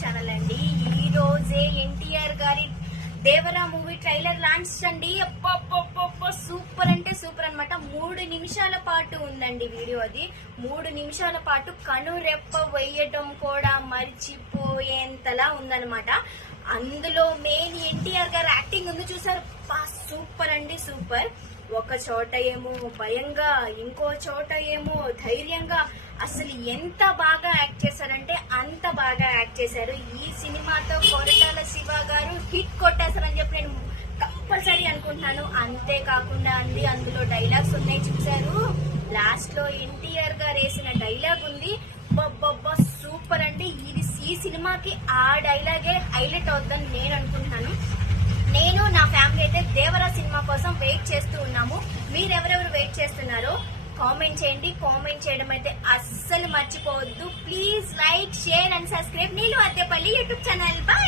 Channel అండి. ఈ రోజే ఎన్టీఆర్ గారి దేవరా మూవీ ట్రైలర్ లాంచ్ అండి. సూపర్ అంటే సూపర్ అన్నమాట. మూడు నిమిషాల పాటు ఉందండి వీడియో అది. మూడు నిమిషాల పాటు కనురెప్ప వేయటం కూడా మర్చిపోయేంతలా ఉందనమాట అందులో మెయిన్ ఎన్టీఆర్ గారు యాక్టింగ్ ఉంది చూసారు? సూపర్ అండి సూపర్. ఒక చోట ఏమో భయంగా ఇంకో చోట ఏమో ధైర్యంగా. అసలు ఎంత బాగా యాక్ట్ చేశారంటే అంత బాగా యాక్ట్ చేశారు. ఈ సినిమాతో కొరటాల శివ గారు హిట్ కొట్టేశారని చెప్పి నేను కంపల్సరీ అనుకుంటున్నాను. అంతేకాకుండా అండి అందులో డైలాగ్స్ ఉన్నాయి చూశారు. లాస్ట్లో ఎన్టీఆర్ గారు వేసిన డైలాగ్ ఉంది. బొబ్బొబ్బా సూపర్ అండి. ఇది ఈ సినిమాకి ఆ డైలాగే హైలైట్ అవుతుందని నేను అనుకుంటున్నాను. నేను నా ఫ్యామిలీ అయితే దేవరా సినిమా కోసం వెయిట్ చేస్తూ ఉన్నాము. మీరెవరెవరు వెయిట్ చేస్తున్నారో కామెంట్ చేయండి. కామెంట్ చేయడం అయితే అస్సలు మర్చిపోవద్దు. Please like share and subscribe నీళ్ళు అద్దెపల్లి యూట్యూబ్ ఛానల్. బా